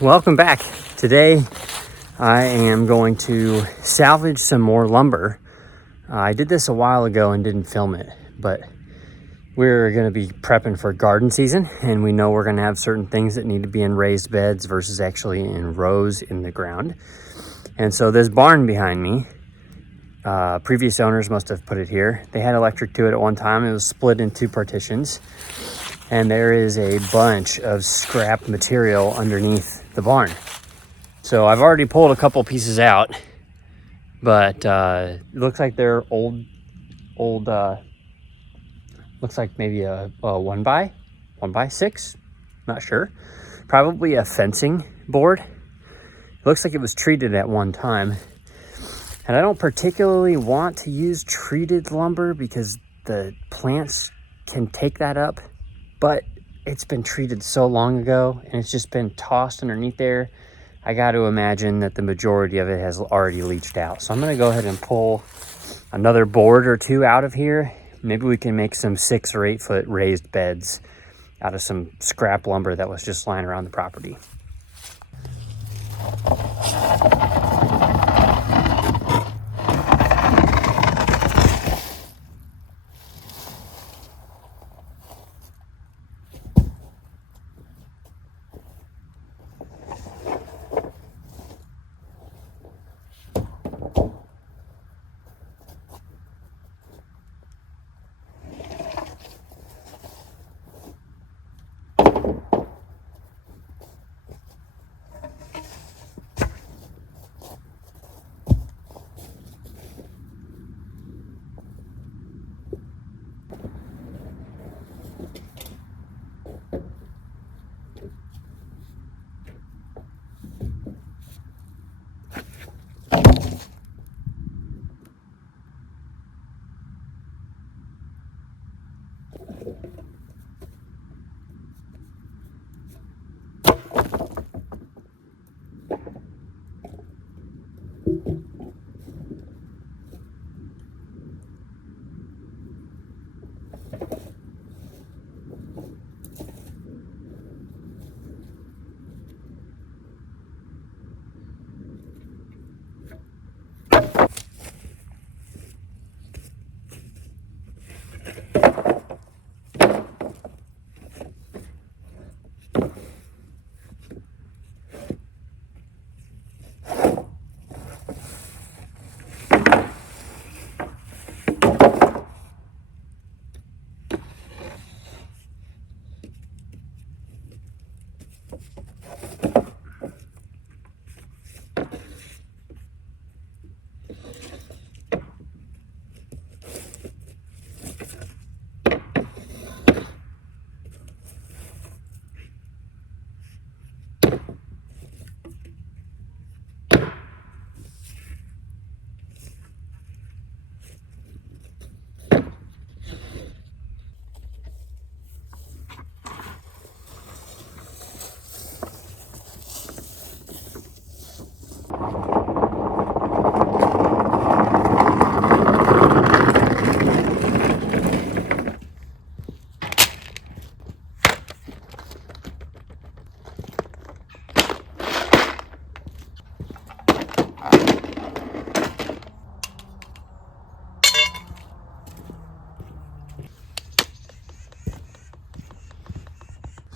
welcome back. Today I am going to salvage some more lumber. I did this a while ago and didn't film it, but we're going to be prepping for garden season, and we know we're going to have certain things that need to be in raised beds versus actually in rows in the ground. And so this barn behind me, previous owners must have put it here. They had electric to it at one time. It was split into partitions, and there is a bunch of scrap material underneath the barn. So I've already pulled a couple pieces out, but it looks like they're old, looks like maybe a 1x6, not sure. Probably a fencing board. It looks like it was treated at one time. And I don't particularly want to use treated lumber because the plants can take that up, but it's been treated so long ago and it's just been tossed underneath there. I got to imagine that the majority of it has already leached out. So I'm going to go ahead and pull another board or two out of here. Maybe we can make some 6 or 8 foot raised beds out of some scrap lumber that was just lying around the property.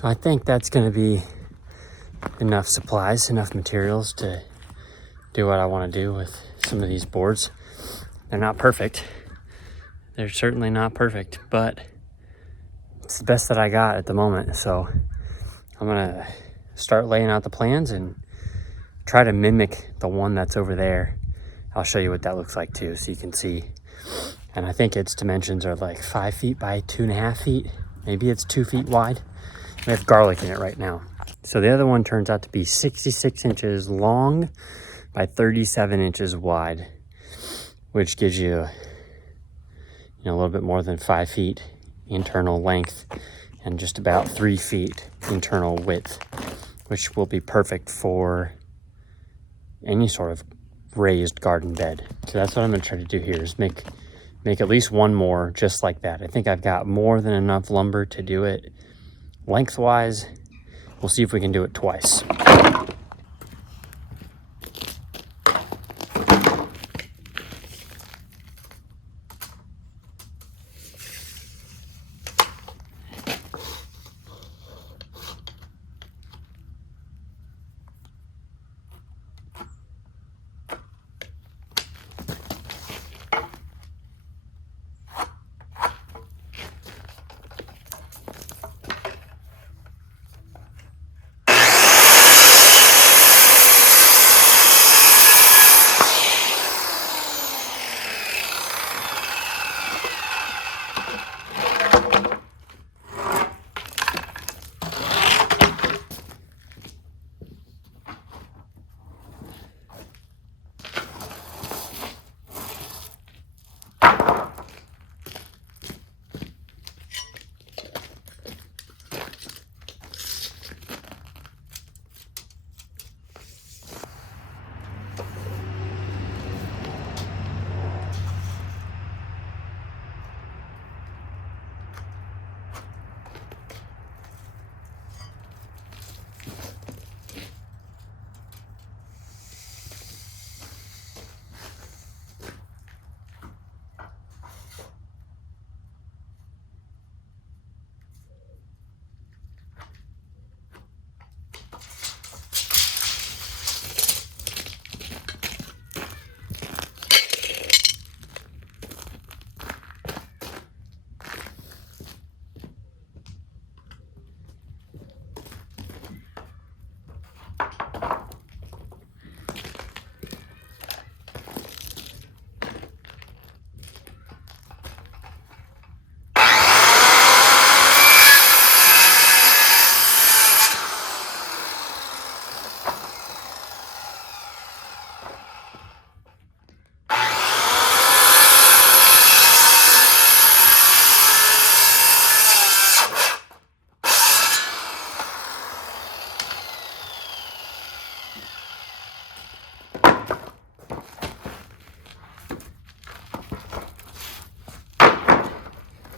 I think that's going to be enough supplies, enough materials to do what I want to do with some of these boards. They're not perfect. They're certainly not perfect, but it's the best that I got at the moment. So I'm going to start laying out the plans and try to mimic the one that's over there. I'll show you what that looks like too, so you can see. And I think its dimensions are like 5 feet by 2.5 feet. Maybe it's 2 feet wide. We have garlic in it right now. So the other one turns out to be 66 inches long by 37 inches wide, which gives you, a little bit more than 5 feet internal length and just about 3 feet internal width, which will be perfect for any sort of raised garden bed. So that's what I'm going to try to do here, is make at least one more just like that. I think I've got more than enough lumber to do it lengthwise. We'll see if we can do it twice.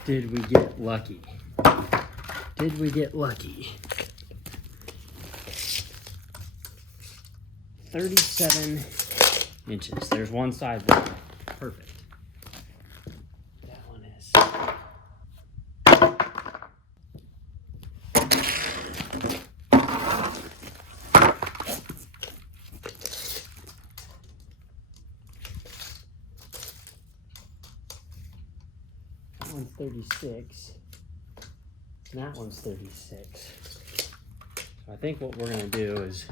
Did we get lucky? Did we get lucky? 37 inches. There's one side board. Perfect. That one is. That one's 36. And that one's 36. So I think what we're gonna do is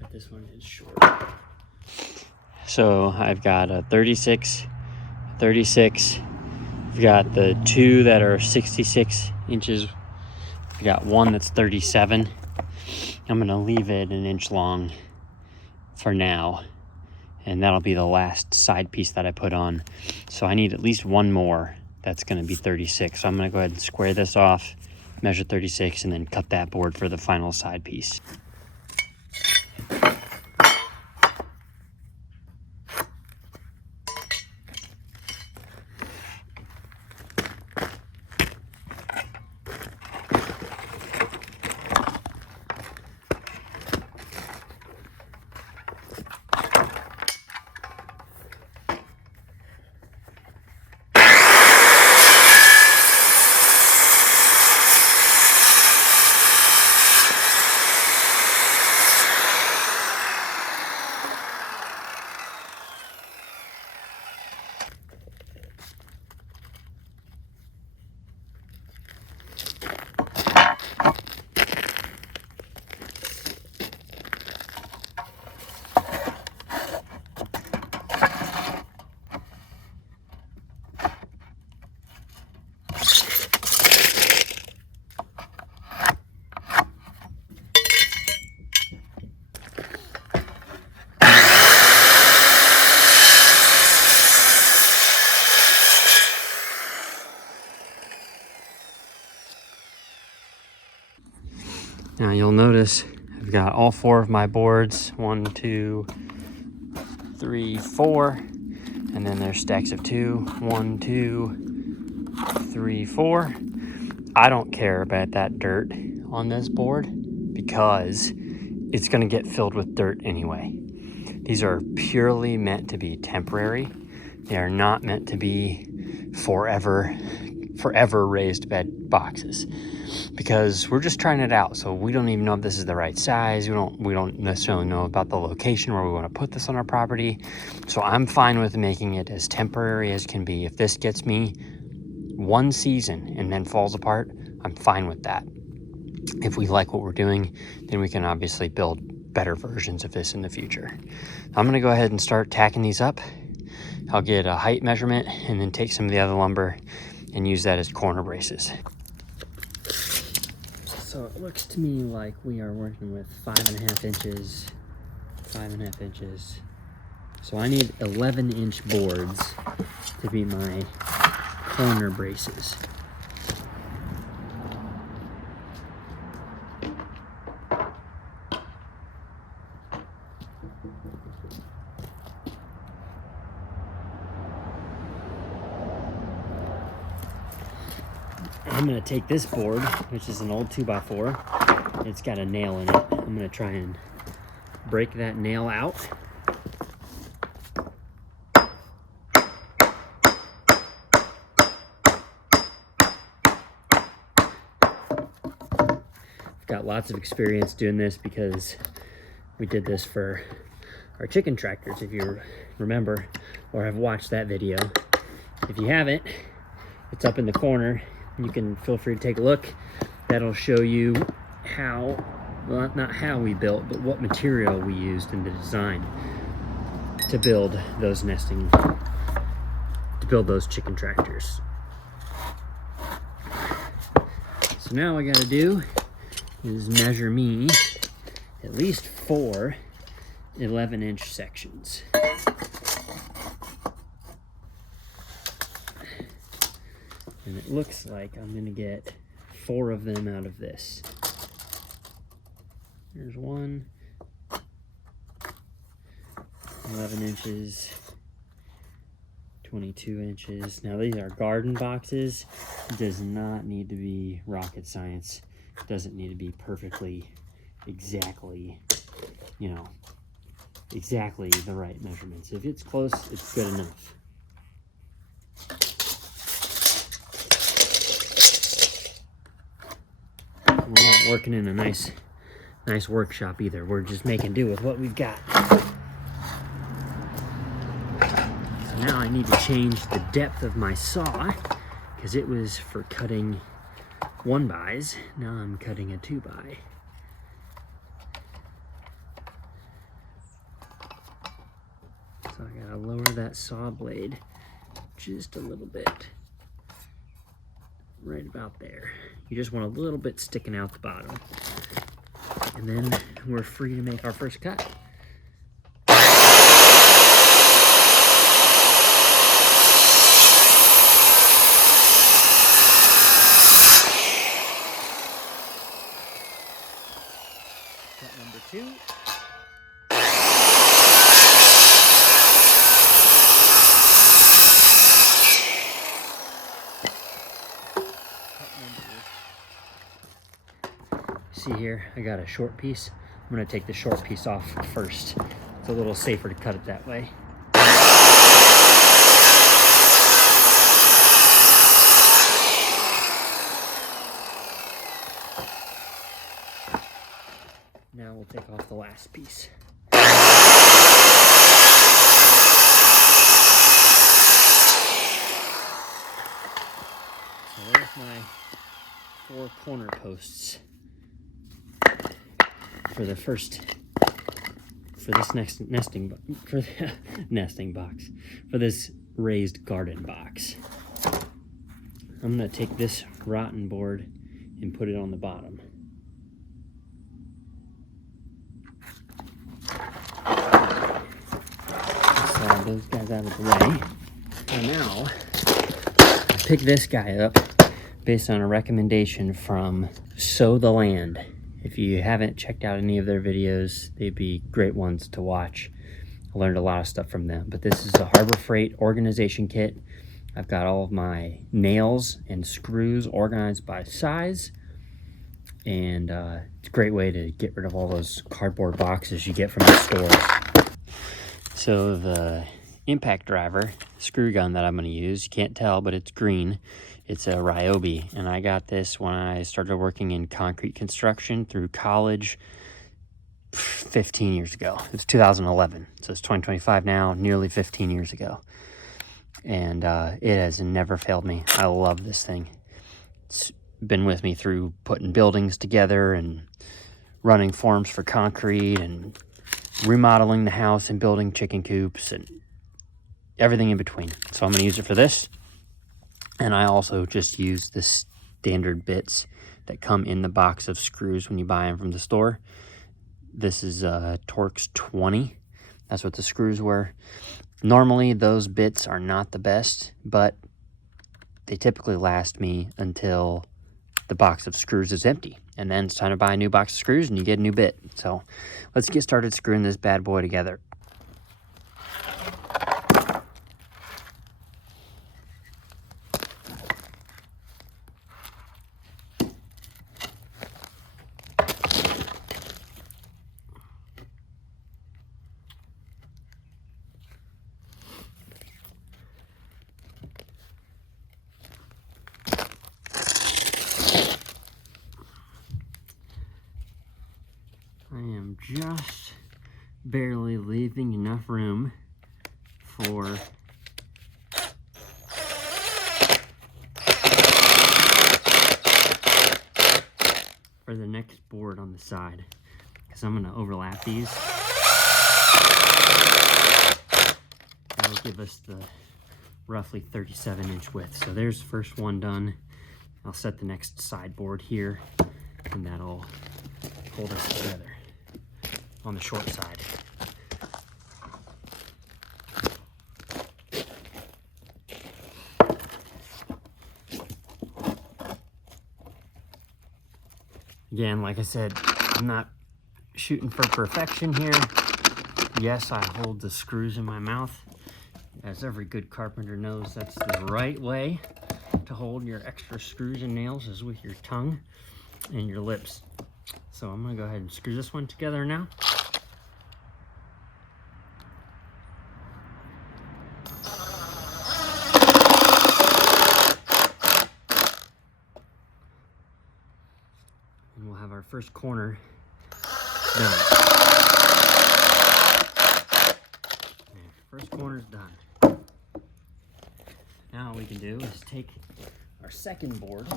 cut this one in short. So I've got a 36, 36. We've got the two that are 66 inches. We've got one that's 37. I'm gonna leave it an inch long for now. And that'll be the last side piece that I put on. So I need at least one more that's gonna be 36. So I'm gonna go ahead and square this off, measure 36, and then cut that board for the final side piece. Now you'll notice I've got all four of my boards, 1, 2, 3, 4, and then there's stacks of 2, 1, 2, 3, 4. I don't care about that dirt on this board because it's gonna get filled with dirt anyway. These are purely meant to be temporary. They are not meant to be forever raised bed boxes, because we're just trying it out. So we don't even know if this is the right size. We don't necessarily know about the location where we want to put this on our property. So I'm fine with making it as temporary as can be. If this gets me one season and then falls apart, I'm fine with that. If we like what we're doing, then we can obviously build better versions of this in the future. I'm going to go ahead and start tacking these up. I'll get a height measurement and then take some of the other lumber and use that as corner braces. So it looks to me like we are working with 5.5 inches, 5.5 inches. So I need 11-inch boards to be my corner braces. I'm gonna take this board, which is an old 2x4. It's got a nail in it. I'm gonna try and break that nail out. I've got lots of experience doing this because we did this for our chicken tractors, if you remember, or have watched that video. If you haven't, it's up in the corner. You can feel free to take a look. That'll show you how, well, not how we built, but what material we used in the design to build those chicken tractors. So now all I gotta do is measure me at least 4 11-inch sections. And it looks like I'm gonna get 4 of them out of this. There's 1, 11 inches, 22 inches. Now these are garden boxes. It does not need to be rocket science. It doesn't need to be perfectly, exactly, you know, exactly the right measurements. If it's close, it's good enough. We're not working in a nice workshop either. We're just making do with what we've got. So now I need to change the depth of my saw because it was for cutting 1-bys. Now I'm cutting a 2-by. So I gotta lower that saw blade just a little bit. Right about there. You just want a little bit sticking out the bottom. And then we're free to make our first cut. Cut number 2. See here, I got a short piece. I'm gonna take the short piece off first. It's a little safer to cut it that way. Now we'll take off the last piece. So there's my 4 corner posts for the first, for this next nesting box, for this raised garden box. I'm gonna take this rotten board and put it on the bottom. Slide those guys out of the way. And now, I picked this guy up based on a recommendation from Sow the Land. If you haven't checked out any of their videos, they'd be great ones to watch. I learned a lot of stuff from them. But this is a Harbor Freight organization kit. I've got all of my nails and screws organized by size. And it's a great way to get rid of all those cardboard boxes you get from the stores. So the impact driver screw gun that I'm going to use, you can't tell, but it's green. It's a Ryobi, and I got this when I started working in concrete construction through college 15 years ago. It was 2011, so it's 2025 now, nearly 15 years ago. And it has never failed me. I love this thing. It's been with me through putting buildings together and running forms for concrete and remodeling the house and building chicken coops and everything in between. So I'm going to use it for this. And I also just use the standard bits that come in the box of screws when you buy them from the store. This is Torx 20. That's what the screws were. Normally, those bits are not the best, but they typically last me until the box of screws is empty. And then it's time to buy a new box of screws and you get a new bit. So let's get started screwing this bad boy together. I am just barely leaving enough room for the next board on the side, because I'm going to overlap these. That'll give us the roughly 37-inch width. So there's the first one done. I'll set the next sideboard here, and that'll hold us together on the short side. Again, like I said, I'm not shooting for perfection here. Yes, I hold the screws in my mouth As every good carpenter knows, that's the right way to hold your extra screws and nails, is with your tongue and your lips. So I'm gonna go ahead and screw this one together now. And we'll have our first corner done. And first corner's done. Now what we can do is take our second board,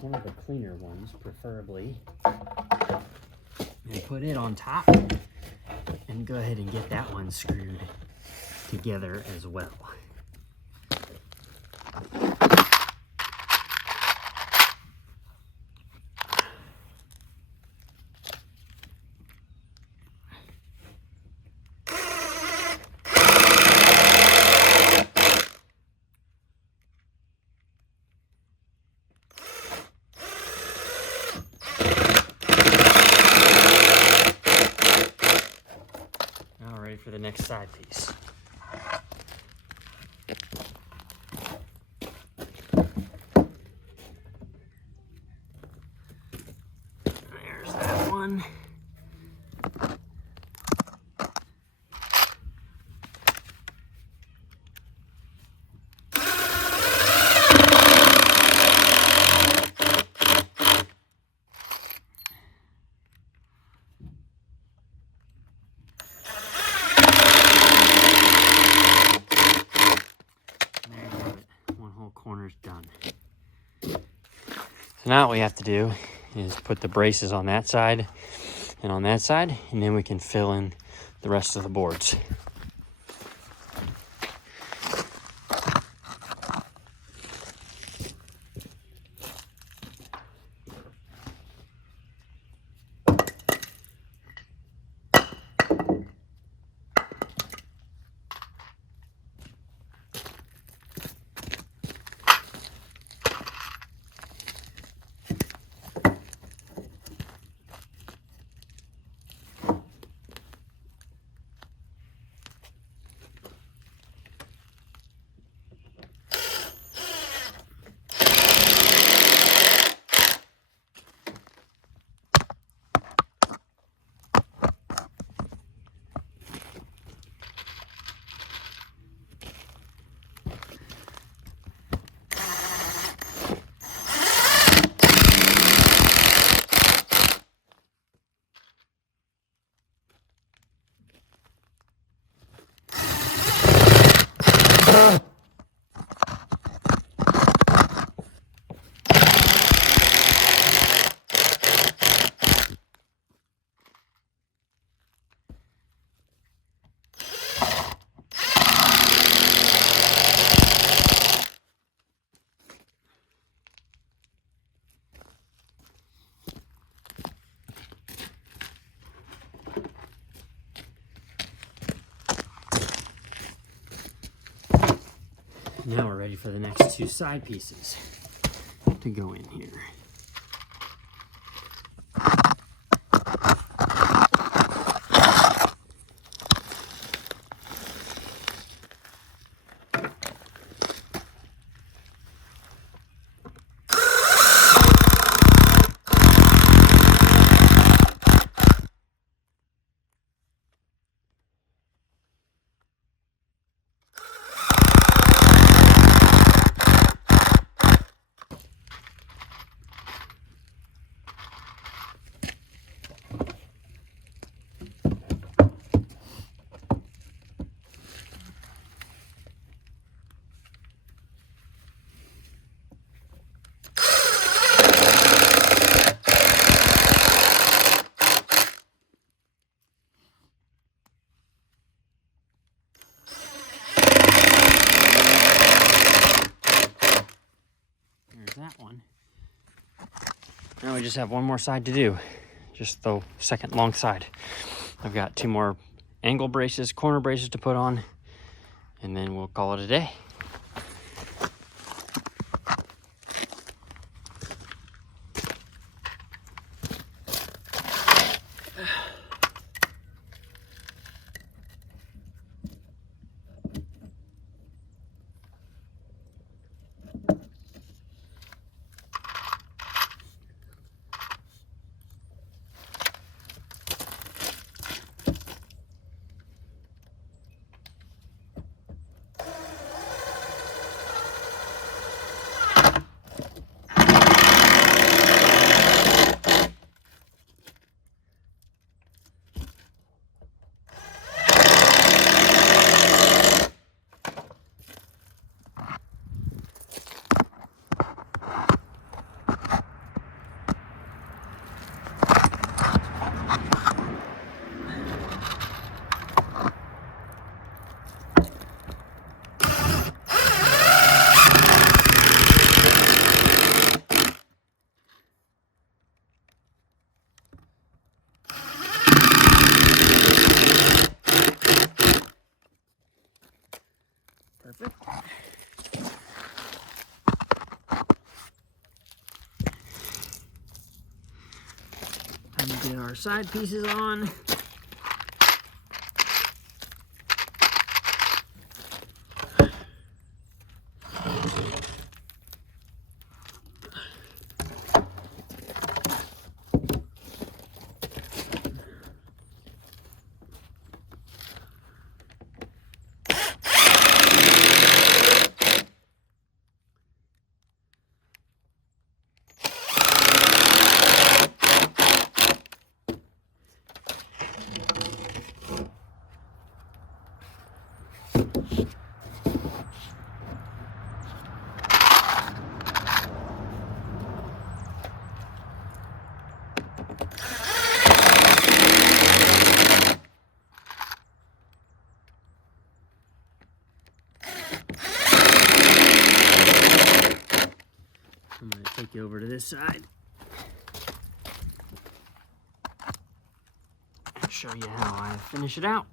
one of the cleaner ones preferably, and put it on top and go ahead and get that one screwed together as well. Now ready for the next side piece. There's that one. Corner's done. So now what we have to do is put the braces on that side and on that side, and then we can fill in the rest of the boards. Now we're ready for the next two side pieces to go in here. That one. Now we just have one more side to do, just the second long side. I've got two more angle braces, corner braces to put on, and then we'll call it a day. And get our side pieces on. I'm going to take you over to this side. Show you how I finish it out.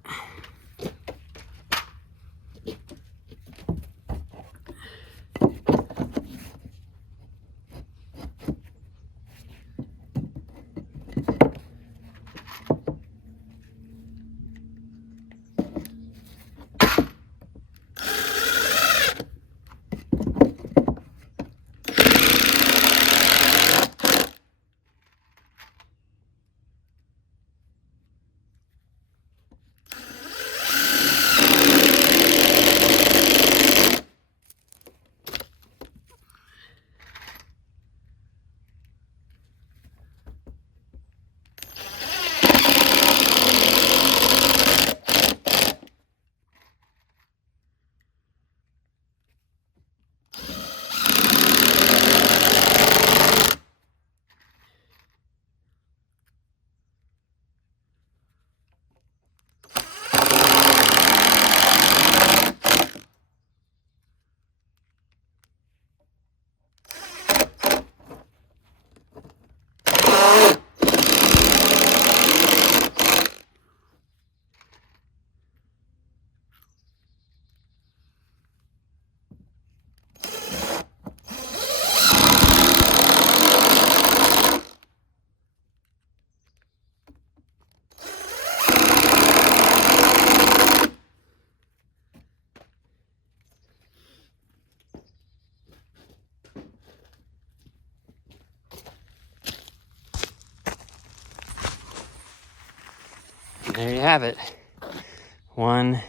There you have it. One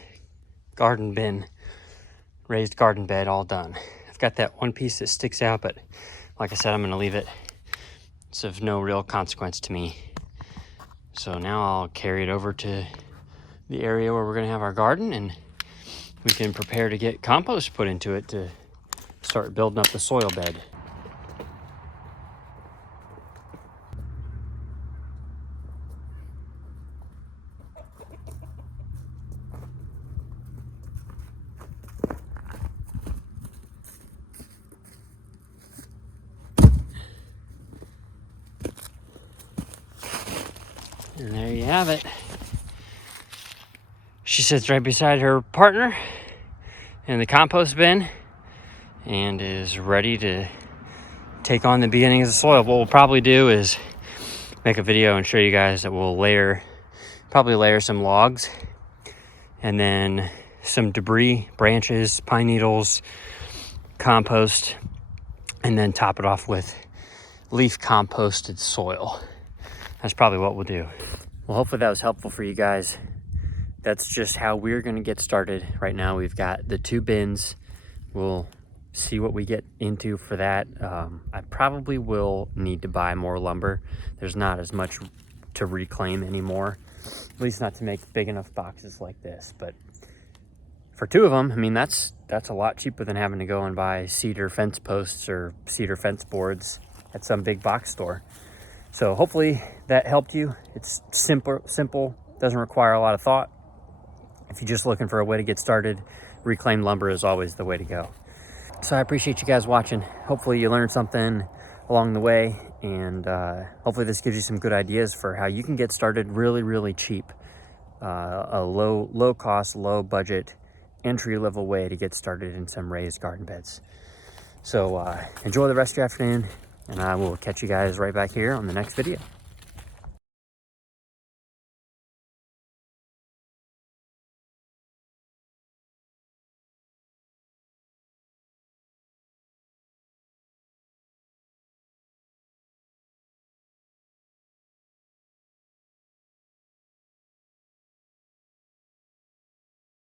garden bin, raised garden bed all done. I've got that one piece that sticks out, but like I said, I'm gonna leave it. It's of no real consequence to me. So now I'll carry it over to the area where we're gonna have our garden, and we can prepare to get compost put into it to start building up the soil bed. And there you have it. She sits right beside her partner in the compost bin and is ready to take on the beginnings of soil. What we'll probably do is make a video and show you guys that we'll probably layer some logs and then some debris, branches, pine needles, compost, and then top it off with leaf composted soil. That's probably what we'll do. Well, hopefully that was helpful for you guys. That's just how we're gonna get started. Right now we've got the 2 bins. We'll see what we get into for that. I probably will need to buy more lumber. There's not as much to reclaim anymore, at least not to make big enough boxes like this. But for 2 of them, I mean, that's a lot cheaper than having to go and buy cedar fence posts or cedar fence boards at some big box store. So hopefully that helped you. It's simple, doesn't require a lot of thought. If you're just looking for a way to get started, reclaimed lumber is always the way to go. So I appreciate you guys watching. Hopefully you learned something along the way, and hopefully this gives you some good ideas for how you can get started really cheap. A low cost, low budget, entry-level way to get started in some raised garden beds. So enjoy the rest of your afternoon, and I will catch you guys right back here on the next video.